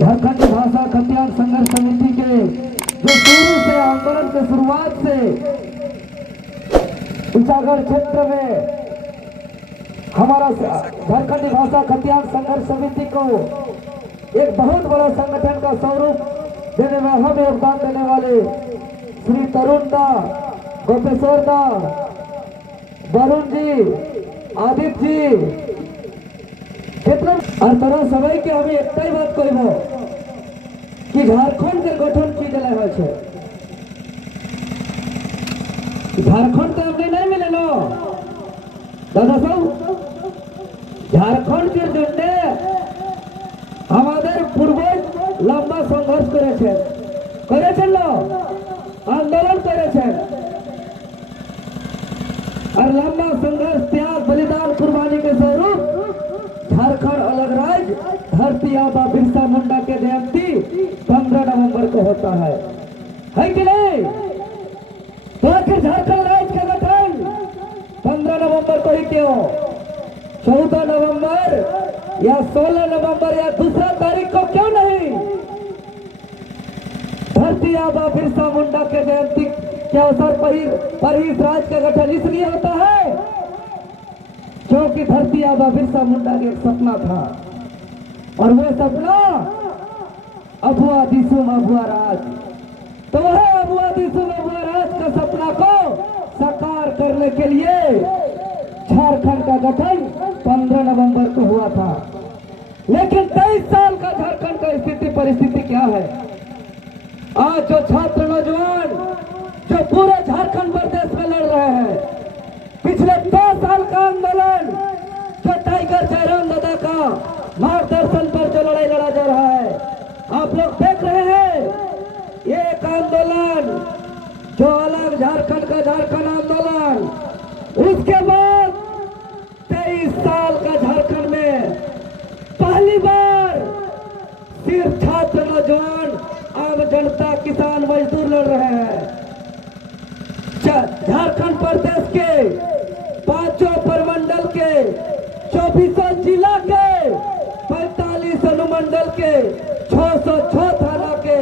झारखंड भाषा खतियान संघर्ष समिति के जो शुरू से आंदोलन के शुरुआत से ऊंचागढ़ क्षेत्र में हमारा झारखंड भाषा खतियान संघर्ष समिति को एक बहुत बड़ा संगठन का स्वरूप देने में हम योगदान देने वाले श्री तरुण दा, गोपेश्वर दा, वरुण जी, आदित्य जी कितना और तरह समय के हमें एक बात कहबो कि झारखंड के गठन की दिला है छे। झारखंड तो हमने नहीं मिले नो दादा साहब, झारखंड के जन्ने हमारे पूर्वज लंबा संघर्ष करे छे लो आंदोलन करे छे और लंबा संघर्ष त्याग बलिदान कुर्बानी के स्वरूप झारखंड अलग राज्य धरती आबा बिरसा मुंडा के जयंती 15 नवंबर को होता है कि नहीं? तो आखिर झारखंड राज्य का गठन 15 नवंबर को ही क्यों? 14 नवंबर या 16 नवंबर या दूसरा तारीख को क्यों नहीं? धरती आबा बिरसा मुंडा के जयंती के अवसर पर ही इस राज्य का गठन इसलिए होता है क्योंकि धरती आबा बिरसा मुंडा का एक सपना था और वह सपना अबुआ दिसुम अबुआ राज। तो वह अबुआ दिसुम अबुआ राज का सपना को साकार करने के लिए झारखंड का गठन 15 नवंबर को हुआ था। लेकिन 23 साल का झारखंड का स्थिति परिस्थिति क्या है? आज जो छात्र नौजवान जो पूरे झारखंड प्रदेश में लड़ रहे हैं, पिछले 2 साल का आंदोलन जो टाइगर जयराम दादा का मार्गदर्शन पर जो लड़ाई लड़ा जा रहा है, आप लोग देख रहे हैं। ये एक आंदोलन जो अलग झारखंड का झारखंड आंदोलन, उसके बाद 23 साल का झारखंड में पहली बार सिर्फ छात्र नौजवान आम जनता किसान मजदूर लड़ रहे हैं। झारखंड प्रदेश के 5 प्रमंडल के 24 जिला के 45 अनुमंडल के 606 थाना के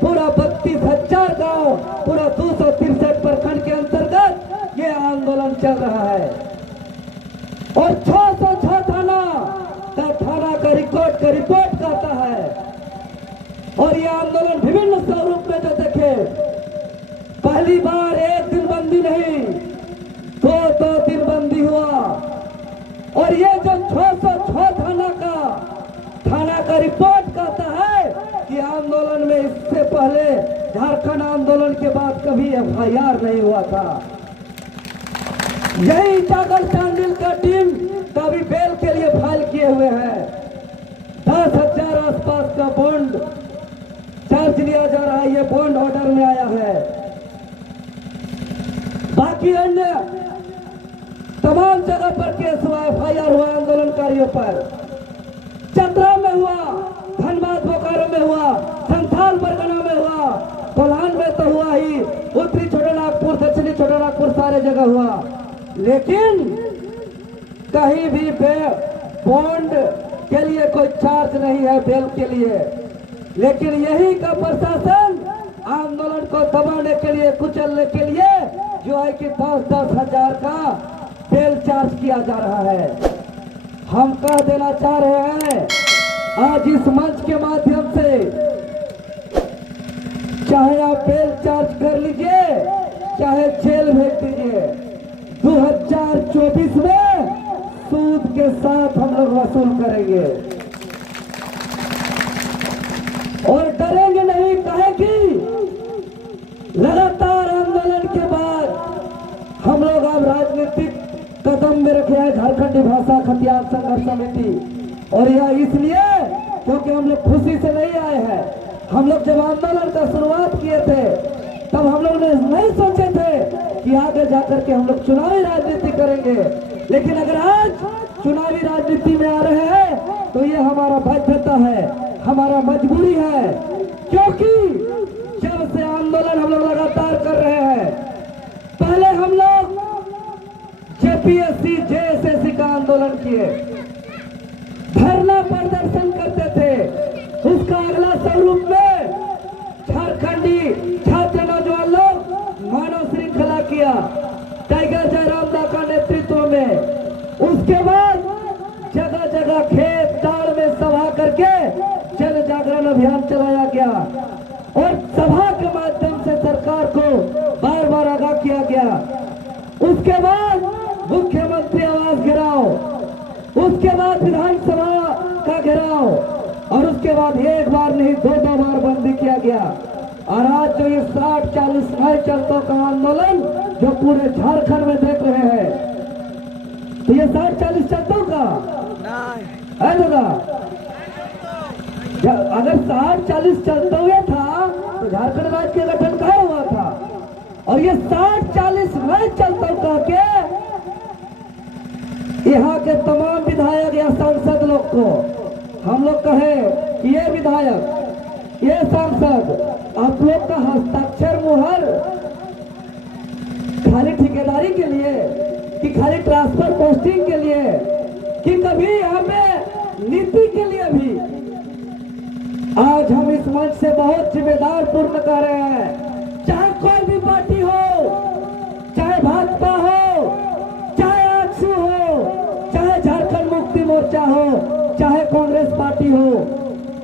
पूरा 32,000 गांव, पूरा 263 प्रखंड के अंतर्गत ये आंदोलन चल रहा है और 606 थाना का रिपोर्ट करता है। और ये आंदोलन विभिन्न स्वरूप में जो देखे, पहली बार 1 दिन बंदी नहीं, 2 दिन बंदी हुआ और ये जो 606 थाना का रिपोर्ट कहता है कि आंदोलन में इससे पहले झारखंड आंदोलन के बाद कभी FIR नहीं हुआ था। यही जागर चांडिल का टीम कभी बेल के लिए फाइल किए हुए हैं। 10,000 आसपास का बॉन्ड चार्ज लिया जा रहा है, ये बॉन्ड ऑर्डर में आया है। बाकी अन्य तमाम जगह पर केस हुआ, FIR हुआ आंदोलनकारियों पर। चतरा में हुआ, धनबाद बोकारो में हुआ, संथाल परगना में हुआ, कोल्हान में तो हुआ ही, उत्तरी छोटानागपुर, दक्षिणी छोटानागपुर सारे जगह हुआ। लेकिन कहीं भी बॉन्ड के लिए कोई चार्ज नहीं है बेल के लिए। लेकिन यही का प्रशासन आंदोलन को दबाने के लिए, कुचलने के लिए जो है कि 10-10 हजार का बेल चार्ज किया जा रहा है। हम कह देना चाह रहे हैं आज इस मंच के माध्यम से, चाहे आप बेल चार्ज कर लीजिए, चाहे जेल भेज दीजिए, 2024 में सूद के साथ हम लोग वसूल करेंगे और डरेंगे नहीं। कहे कि लगातार आंदोलन के बाद हम लोग अब राजनीतिक कदम में रखे हैं झारखंडी भाषा खतियान संघर्ष समिति। और यह इसलिए क्योंकि हम लोग खुशी से नहीं आए हैं। हम लोग जब आंदोलन का शुरुआत किए थे तब हम लोग ने नहीं सोचे थे कि आगे जाकर के हम लोग चुनावी राजनीति करेंगे। लेकिन अगर आज चुनावी राजनीति में आ रहे हैं तो ये हमारा बाध्यता है, हमारा मजबूरी है। क्योंकि जब से आंदोलन हम लोग लगातार कर रहे हैं, पहले हम लोग JPSC JSSC का आंदोलन किए, धरना प्रदर्शन करते थे, उसका अगला स्वरूप में झारखंडी छात्र नौजवान लोग मानव श्रृंखला किया टाइगर जयराम दा का नेतृत्व में। उसके बाद जगह जगह खेत ताड़ में सभा करके जन जागरण अभियान चलाया गया और सभा के माध्यम से सरकार को बार बार आगाह किया गया। उसके बाद मुख्यमंत्री आवास घेराव, उसके बाद विधानसभा का घेराव और उसके बाद एक बार नहीं दो बार बंदी किया गया। और आज जो ये 60-40 नए चलतों का आंदोलन जो पूरे झारखंड में देख रहे हैं, तो ये 60-40 चलतों का है दादा। अगर 60-40 चलते हुए था तो झारखंड राज्य के गठन कहाँ हुआ था? और ये 60-40 नए चलतों का के यहाँ के तमाम विधायक या सांसद लोग को हम लोग कहे कि ये विधायक, ये सांसद, आप लोग का हस्ताक्षर मुहर खाली ठेकेदारी के लिए कि खाली ट्रांसफर पोस्टिंग के लिए कि कभी यहाँ पे नीति के लिए भी? आज हम इस मंच से बहुत जिम्मेदार पूर्ण कर रहे हैं। चाहे कोई भी पार्टी हो, चाहे भाजपा हो, चाहे आजसू हो, चाहे झारखंड मुक्ति मोर्चा हो, चाहे कांग्रेस पार्टी हो,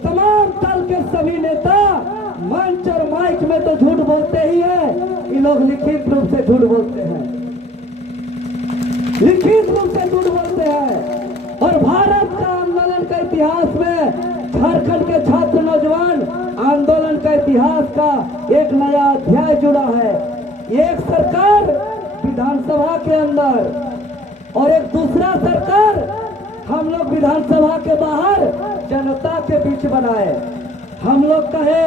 तमाम दल के सभी नेता मंच और माइक में तो झूठ बोलते ही है, ये लोग लिखित रूप से झूठ बोलते हैं, लिखित रूप से झूठ बोलते हैं। और भारत का आंदोलन का इतिहास में झारखंड के छात्र नौजवान आंदोलन का इतिहास का एक नया अध्याय जुड़ा है। एक सरकार विधानसभा के अंदर और एक दूसरा सरकार हम लोग विधानसभा के बाहर जनता के बीच बनाए। हम लोग कहे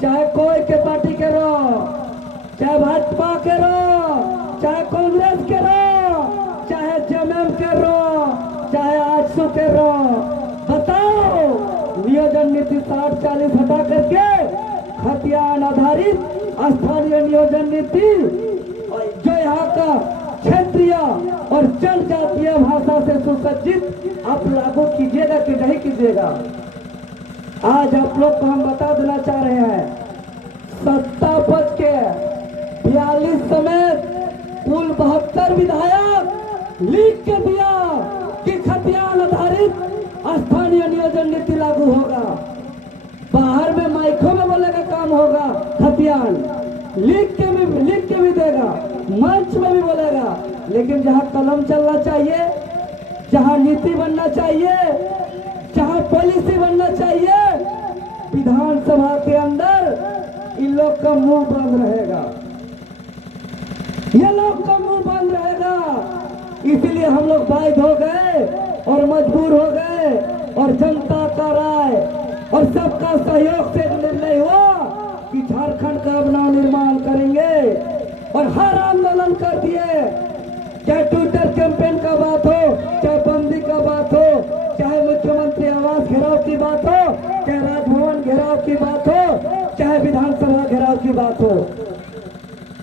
चाहे कोई के पार्टी के रहो, चाहे भाजपा के रहो, चाहे कांग्रेस के रहो, चाहे जेएमएम के रहो, चाहे आजसू के रहो, बताओ नियोजन नीति 60-40 हटा करके खतियान आधारित स्थानीय नियोजन नीति जो यहाँ का क्षेत्रीय और जनजातीय भाषा से सुसज्जित आप लागू कीजिएगा कि नहीं कीजिएगा? आज आप लोग को हम बता देना चाह रहे हैं, सत्ता पक्ष के 42 समेत कुल 72 विधायक लिख के दिया कि खतियान आधारित स्थानीय नियोजन नीति लागू होगा। बाहर में माइकों में बोलेगा काम होगा, खतियान लिख के भी देगा, मंच में भी बोलेगा, लेकिन जहां कलम चलना चाहिए, जहां नीति बनना चाहिए, जहां पॉलिसी बनना चाहिए, विधानसभा के अंदर इन लोग का मुंह बंद रहेगा, ये लोग का मुंह बंद रहेगा। इसलिए हम लोग बाध्य हो गए और मजबूर हो गए और जनता का राय और सबका सहयोग से निर्णय हुआ कि झारखंड का अपना निर्माण करेंगे और हर आंदोलन कर दिए। चाहे ट्विटर कैंपेन का बात हो, चाहे बंदी का बात हो, चाहे मुख्यमंत्री आवास घेराव की बात हो, चाहे राजभवन घेराव की बात हो, चाहे विधानसभा घेराव की बात हो,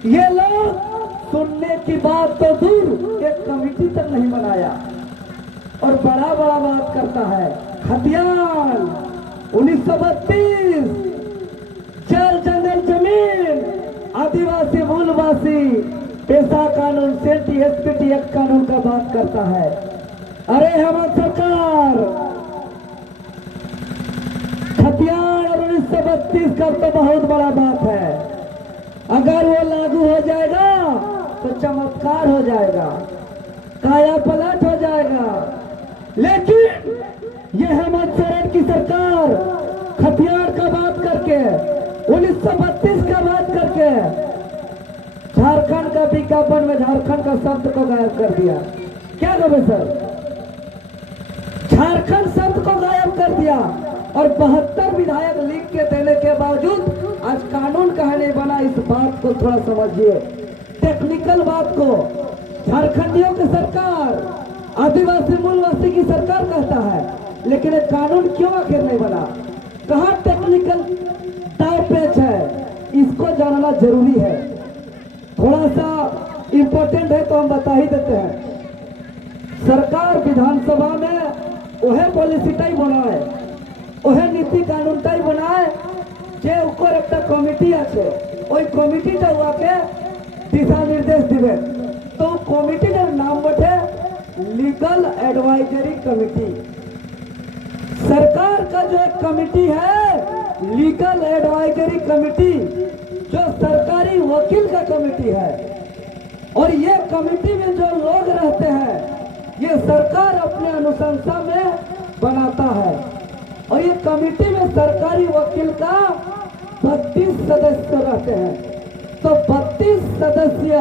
ये लोग सुनने की बात तो दूर एक कमेटी तक नहीं बनाया और बड़ा बड़ा बात करता है। खतियान 1932 जल जंगल जमीन आदिवासी मूलवासी पेशा कानून सेंटी एसपीटी एक्ट कानून का बात करता है। अरे हेमंत सरकार, खतियान और 1932 का तो बहुत बड़ा बात है। अगर वो लागू हो जाएगा तो चमत्कार हो जाएगा, काया पलट हो जाएगा। लेकिन ये हेमंत सोरेन की सरकार खतियान का बात करके 1932 का बात करके झारखंड का विज्ञापन में झारखंड का शब्द को गायब कर दिया। क्या कहे सर, झारखंड शब्द को गायब कर दिया और 72 विधायक लिख के देने के बावजूद आज कानून कहा नहीं बना। इस बात को थोड़ा समझिए, टेक्निकल बात को। झारखंडियों की सरकार आदिवासी मूलवासी की सरकार कहता है, लेकिन एक कानून क्यों आखिर नहीं बना? कहाँ टेक्निकल दाव पेच है, इसको जानना जरूरी है। थोड़ा सा इंपॉर्टेंट है तो हम बता ही देते हैं। सरकार विधानसभा में वह पॉलिसी तय बनाए ওহে নীতি কানুনটাই बनाए যে ওপর একটা কমিটি আছে ওই কমিটিটা ওকে दिशा निर्देश दिवे तो कमिटी का नाम बटे लीगल एडवाइजरी कमेटी। सरकार का जो एक कमेटी है लीगल एडवाइजरी कमेटी जो सरकारी वकील का कमेटी है और ये कमेटी में जो लोग रहते हैं ये सरकार अपने अनुशंसा में बनाता है और ये कमेटी में सरकारी वकील का 32 सदस्य रहते हैं। तो 32 सदस्य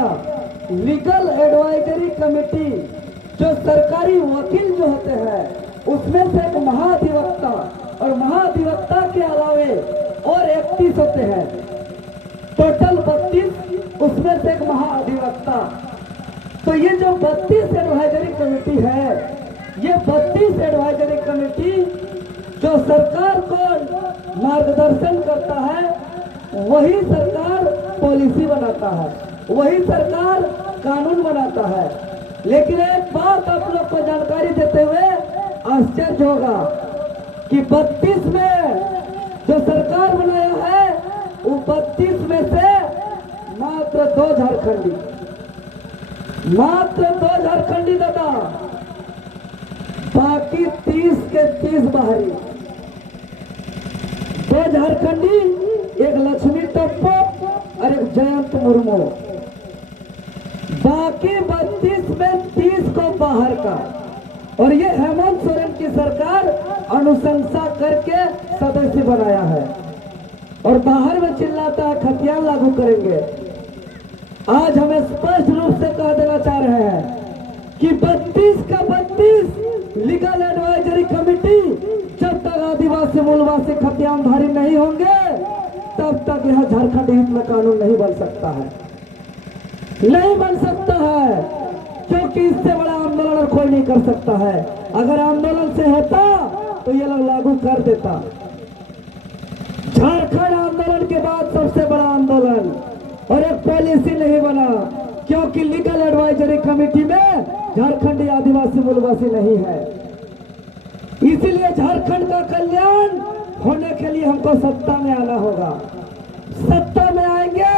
लीगल एडवाइजरी कमेटी जो सरकारी वकील जो होते हैं उसमें से एक महाधिवक्ता और महाधिवक्ता के अलावे और 31 होते हैं, टोटल 32, उसमें से एक महाधिवक्ता। तो ये जो 32 एडवाइजरी कमेटी है ये 32 एडवाइजरी कमेटी जो सरकार को मार्गदर्शन करता है वही सरकार पॉलिसी बनाता है, वही सरकार कानून बनाता है। लेकिन एक बात आप लोग को जानकारी देते हुए आश्चर्य होगा कि 32 में जो सरकार बनाया है वो 32 में से मात्र 2 झारखंडी, मात्र 2 झारखंडी दादा, बाकी 30 के 30 बाहरी। 2 झारखंडी, एक लक्ष्मी टप्पो और एक जयंत मुर्मू, बाकी 32 में 30 को बाहर का। और ये हेमंत सोरेन की सरकार अनुशंसा करके सदस्य बनाया है और बाहर में चिल्लाता है खतियान लागू करेंगे। आज हमें स्पष्ट रूप से कह देना चाह रहे हैं कि 32 का 32 लीगल एडवाइजरी कमेटी जब तक आदिवासी मूलवासी खतियानधारी नहीं होंगे तब तक यह झारखंड हित में कानून नहीं बन सकता है, नहीं बन सकता है, क्योंकि इससे बड़ा आंदोलन और कोई नहीं कर सकता है। अगर आंदोलन से होता तो ये लोग लागू कर देता। झारखंड आंदोलन के बाद सबसे बड़ा आंदोलन और एक पॉलिसी नहीं बना क्योंकि लीगल एडवाइजरी कमेटी में झारखंडी आदिवासी मूलवासी नहीं है। इसीलिए झारखंड का कल्याण होने के लिए हमको सत्ता में आना होगा। सत्ता में आएंगे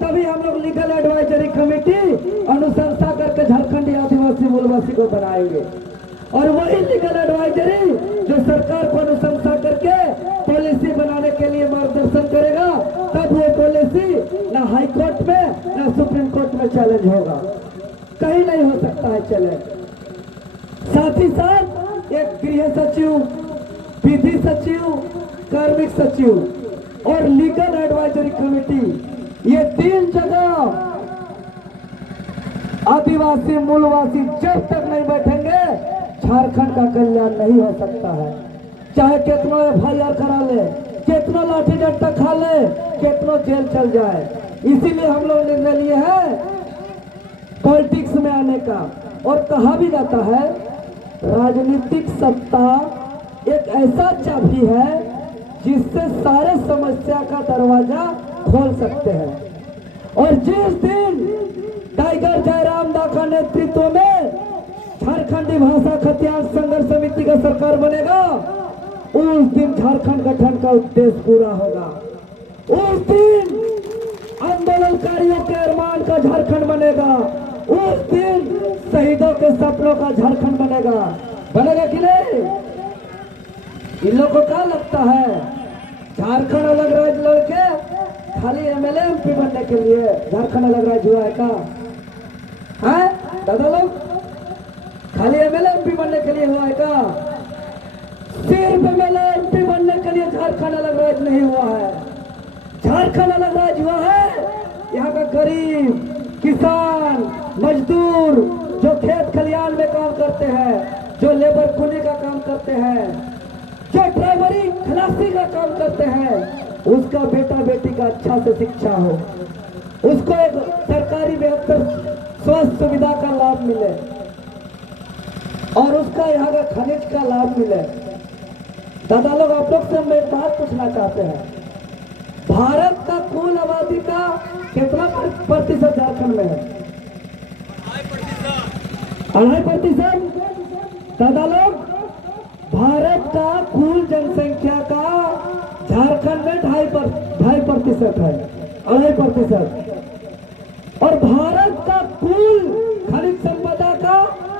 तभी हम लोग लीगल एडवाइजरी कमेटी अनुशंसा करके झारखंडी आदिवासी मूलवासी को बनाएंगे और वही लीगल एडवाइजरी जो सरकार को अनुशंसा करके पॉलिसी बनाने के लिए मार्गदर्शन करेगा, तब वो पॉलिसी ना हाई कोर्ट में ना सुप्रीम कोर्ट में चैलेंज होगा, कहीं नहीं हो सकता है चैलेंज। साथ ही साथ एक गृह सचिव, विधि सचिव, कार्मिक सचिव और लीगल एडवाइजरी कमेटी, ये 3 जगह आदिवासी मूलवासी जब तक नहीं बैठेंगे झारखंड का कल्याण नहीं हो सकता है। चाहे कितना FIR करा ले, कितना लाठी डंडा खा ले, कितना जेल चल जाए। इसीलिए हम लोग निर्णय लिए हैं पॉलिटिक्स में आने का। और कहा भी जाता है राजनीतिक सत्ता एक ऐसा चाबी है जिससे सारे समस्या का दरवाजा खोल सकते हैं। और जिस दिन टाइगर जयराम दा का नेतृत्व में झारखंडी भाषा खतियान संघर्ष समिति का सरकार बनेगा उस दिन झारखंड गठन का उद्देश्य पूरा होगा। उस दिन आंदोलनकारियों के अरमान का झारखंड बनेगा, उस दिन शहीदों के सपनों का झारखंड बनेगा। बनेगा कि नहीं? इन लोगों को क्या लगता है झारखंड अलग राज्य लड़के खाली MLA MP बनने के लिए झारखंड अलग राज्य हुआ है का? है दादा लोग खाली MLA MP बनने के लिए हुआ है का? सिर्फ MLA MP बनने के लिए झारखंड अलग राज्य नहीं हुआ है। झारखंड अलग राज्य हुआ है यहाँ का गरीब, किसान, मजदूर जो खेत खलियान में काम करते हैं, जो लेबर कुली का काम करते हैं, जो ड्राइवरी खलासी का काम करते हैं, उसका बेटा बेटी का अच्छा से शिक्षा हो, उसको एक सरकारी बेहतर स्वास्थ्य सुविधा का लाभ मिले और उसका यहाँ का खनिज का लाभ मिले। दादा लोग आप लोग से हम एक बात पूछना चाहते हैं, भारत का कुल आबादी का कितना प्रतिशत झारखंड में है? 2.5%। दादा लोग भारत का कुल जनसंख्या का झारखंड में 2.5% है, 2.5%। और भारत का कुल खनिज संपदा का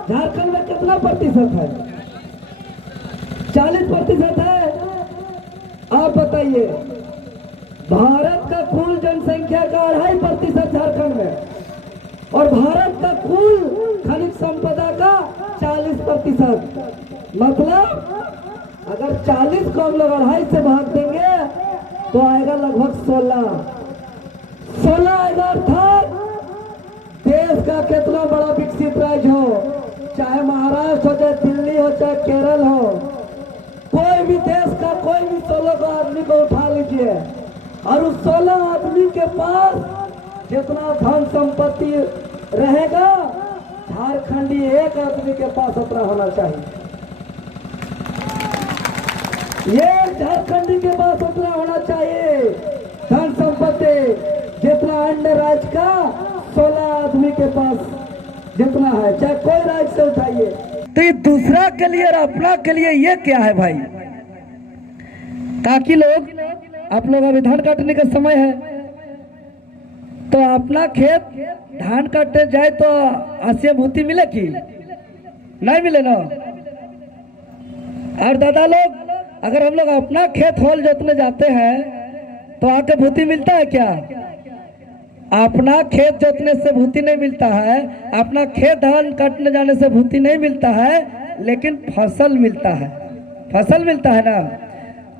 झारखंड में कितना प्रतिशत है? 40% है। आप बताइए, भारत का कुल जनसंख्या का 2.5% झारखंड में, और भारत का कुल खनिज संपदा का 40%। मतलब अगर 40 को हम लोग 2.5 से भाग देंगे तो आएगा लगभग 16 आएगा। अर्थात देश का कितना बड़ा विकसित राज्य हो, चाहे महाराष्ट्र हो, चाहे दिल्ली हो, चाहे केरल हो, कोई भी देश का कोई भी 16 आदमी को उठा लीजिए और उस 16 आदमी के पास जितना धन संपत्ति रहेगा, झारखंडी एक आदमी के पास उतना होना चाहिए। ये झारखंडी के पास उतना होना चाहिए धन संपत्ति जितना अन्य राज्य का 16 आदमी के पास जितना है, चाहे कोई राज्य से उठाइए। तो ये दूसरा के लिए और अपना के लिए ये क्या है भाई? ताकि लोग, आप लोग अभी धान काटने का समय है, तो अपना खेत धान काटने जाए तो आसिया भूति मिले कि नहीं मिले ना? और दादा लोग, अगर हम लोग अपना खेत हॉल जोतने जाते हैं तो आके भूति मिलता है क्या? अपना खेत जोतने से भूति नहीं मिलता है, अपना खेत धान काटने जाने से भूति नहीं मिलता है, लेकिन फसल मिलता है, फसल मिलता है ना।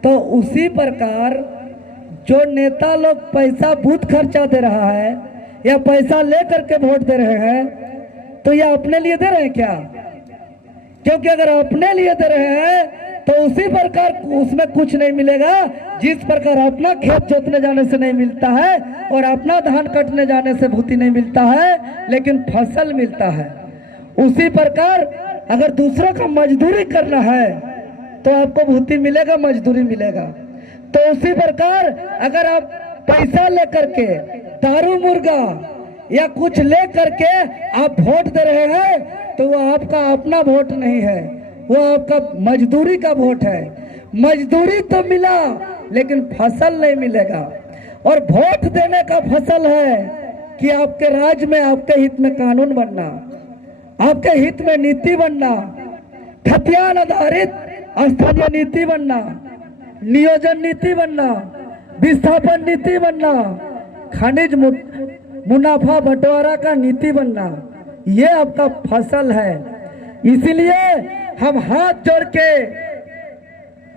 तो उसी प्रकार जो नेता लोग पैसा बूथ खर्चा दे रहा है या पैसा लेकर के वोट दे रहे हैं, तो ये अपने लिए दे रहे हैं क्या? क्योंकि अगर अपने लिए दे रहे हैं तो उसी प्रकार उसमें कुछ नहीं मिलेगा जिस प्रकार अपना खेत जोतने जाने से नहीं मिलता है और अपना धान कटने जाने से भूति नहीं मिलता है, लेकिन फसल मिलता है। उसी प्रकार अगर दूसरों का मजदूरी करना है तो आपको भूति मिलेगा, मजदूरी मिलेगा। तो उसी प्रकार अगर आप पैसा लेकर के दारू मुर्गा या कुछ ले करके आप वोट दे रहे हैं तो वो आपका अपना वोट नहीं है, वो आपका मजदूरी का वोट है। मजदूरी तो मिला लेकिन फसल नहीं मिलेगा। और वोट देने का फसल है कि आपके राज्य में आपके हित में कानून बनना, आपके हित में नीति बनना, खतियान आधारित स्थानीय नीति बनना, नियोजन नीति बनना, विस्थापन नीति बनना, खनिज मुनाफा बंटवारा का नीति बनना, ये आपका फसल है। इसीलिए हम हाथ जोड़ के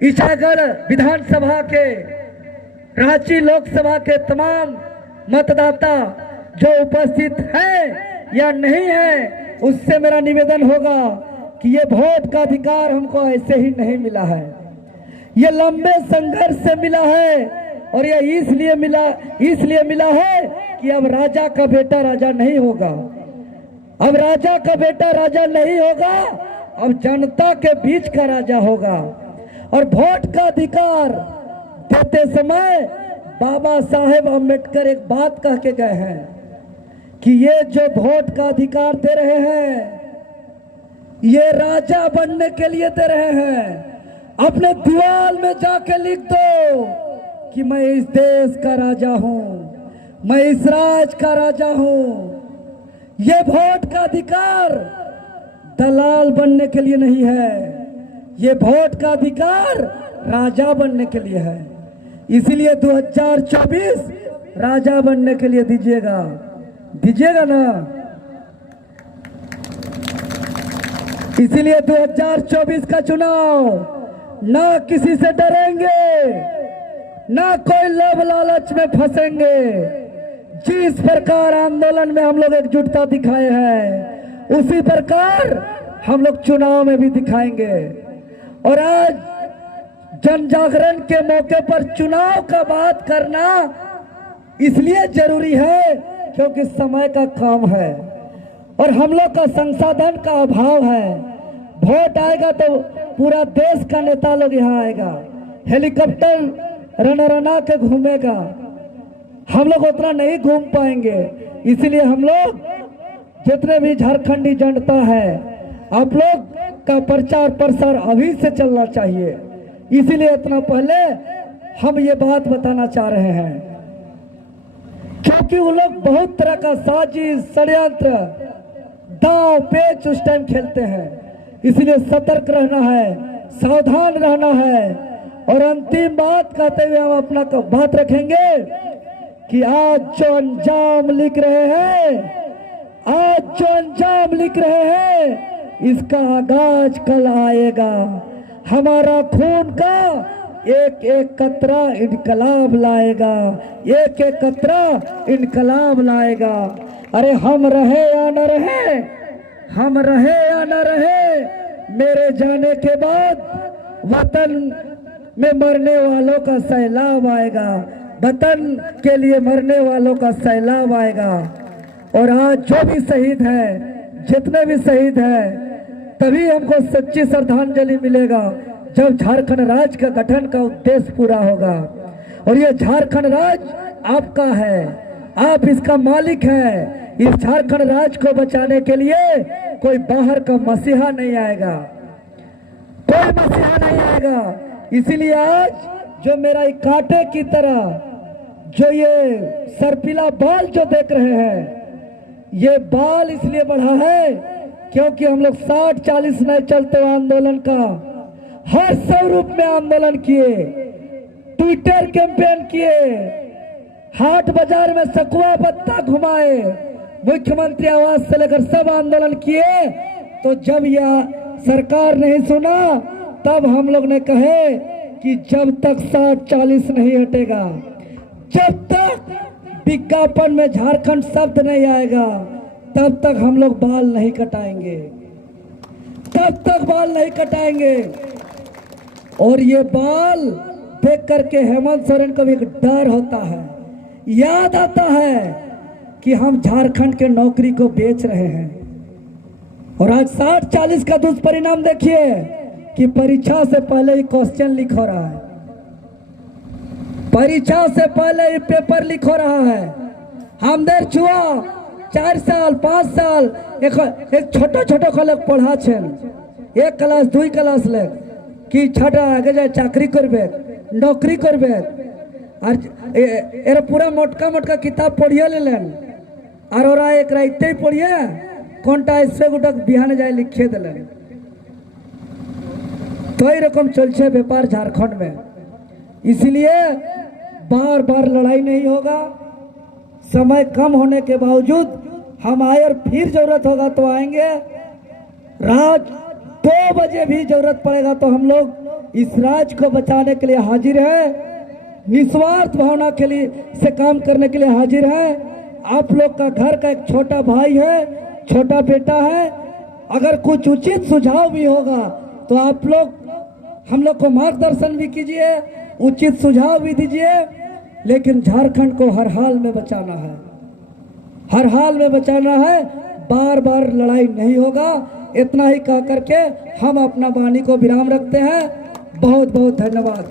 ईसागढ़ विधानसभा के, रांची लोकसभा के तमाम मतदाता जो उपस्थित हैं या नहीं है, उससे मेरा निवेदन होगा कि ये वोट का अधिकार हमको ऐसे ही नहीं मिला है, ये लंबे संघर्ष से मिला है। और ये इसलिए मिला है कि अब राजा का बेटा राजा नहीं होगा, अब राजा का बेटा राजा नहीं होगा, अब जनता के बीच का राजा होगा। और वोट का अधिकार देते समय बाबा साहेब अम्बेडकर एक बात कह के गए हैं कि ये जो वोट का अधिकार दे रहे हैं, ये राजा बनने के लिए दे रहे हैं। अपने दीवार में जाके लिख दो कि मैं इस देश का राजा हूं, मैं इस राज्य का राजा हूं। ये वोट का अधिकार दलाल बनने के लिए नहीं है, ये वोट का अधिकार राजा बनने के लिए है। इसीलिए 2024 राजा बनने के लिए दीजिएगा ना। इसीलिए 2024 का चुनाव ना किसी से डरेंगे, ना कोई लोभ लालच में फंसेंगे। जिस प्रकार आंदोलन में हम लोग एकजुटता दिखाए हैं, उसी प्रकार हम लोग चुनाव में भी दिखाएंगे। और आज जन जागरण के मौके पर चुनाव का बात करना इसलिए जरूरी है क्योंकि समय का काम है और हम लोग का संसाधन का अभाव है। वोट आएगा तो पूरा देश का नेता लोग यहाँ आएगा, हेलीकॉप्टर रना के घूमेगा, हम लोग उतना नहीं घूम पाएंगे। इसलिए हम लोग जितने भी झारखंडी जनता है, आप लोग का प्रचार प्रसार अभी से चलना चाहिए। इसीलिए इतना पहले हम ये बात बताना चाह रहे हैं, क्योंकि वो लोग बहुत तरह का साजिश षड्यंत्र दांव पेच उस टाइम खेलते हैं। इसलिए सतर्क रहना है, सावधान रहना है। और अंतिम बात कहते हुए हम अपना बात रखेंगे कि आज जो अंजाम लिख रहे हैं, इसका आगाज कल आएगा। हमारा खून का एक एक कतरा इनकलाब लाएगा, एक एक कतरा इनकलाब लाएगा। अरे हम रहे या न रहे, हम रहे या न रहे, मेरे जाने के बाद वतन में मरने वालों का सैलाब आएगा, वतन के लिए मरने वालों का सैलाब आएगा। और आज जो भी शहीद है, जितने भी शहीद हैं, तभी हमको सच्ची श्रद्धांजलि मिलेगा जब झारखंड राज्य का गठन का उद्देश्य पूरा होगा। और ये झारखंड राज्य आपका है, आप इसका मालिक हैं। इस झारखंड राज्य को बचाने के लिए कोई बाहर का मसीहा नहीं आएगा, कोई मसीहा नहीं आएगा। इसीलिए आज जो मेरा एक कांटे की तरह जो ये सरपीला बाल जो देख रहे हैं, ये बाल इसलिए बढ़ा है क्योंकि हम लोग 60-40 नए चलते आंदोलन का हर स्वरूप में आंदोलन किए, ट्विटर कैंपेन किए, हाट बाजार में सकुआ पत्ता घुमाए, मुख्यमंत्री आवास से लेकर सब आंदोलन किए। तो जब यह सरकार नहीं सुना, तब हम लोग ने कहे कि जब तक 60-40 नहीं हटेगा, जब तक विज्ञापन में झारखंड शब्द नहीं आएगा, तब तक हम लोग बाल नहीं कटाएंगे, तब तक बाल नहीं कटाएंगे। और ये बाल देख करके हेमंत सोरेन को भी एक डर होता है, याद आता है कि हम झारखंड के नौकरी को बेच रहे हैं। और आज 60-40 का दुष्परिणाम देखिए कि परीक्षा से पहले ही क्वेश्चन लीक हो रहा है, परीक्षा से पहले ही पेपर लीक हो रहा है। हम देर छुआ 4 साल 5 साल एक छोटो छोटो को लोग पढ़ा छेन, 1 क्लास 2 क्लास ले कि छठा आगे जाए चाकरी करबे, नौकरी करबे। और पूरा मोटका मोटका किताब पढ़िए लेन और ओरा एक राइते ही पढ़िए कोनटा ऐसे गोटा बिहान जाए लिखे दिलेन। तो ही रकम चलছে व्यापार झारखंड में। इसलिए बार बार लड़ाई नहीं होगा। समय कम होने के बावजूद हम आए और फिर जरूरत होगा तो आएंगे। रात 2 बजे भी जरूरत पड़ेगा तो हम लोग इस राज्य को बचाने के लिए हाजिर है, निस्वार्थ भावना के लिए से काम करने के लिए हाजिर है। आप लोग का घर का एक छोटा भाई है, छोटा बेटा है। अगर कुछ उचित सुझाव भी होगा तो आप लोग हम लोग को मार्गदर्शन भी कीजिए, उचित सुझाव भी दीजिए। लेकिन झारखंड को हर हाल में बचाना है, हर हाल में बचाना है। बार बार लड़ाई नहीं होगा। इतना ही कह करके हम अपना वाणी को विराम रखते हैं। बहुत बहुत धन्यवाद।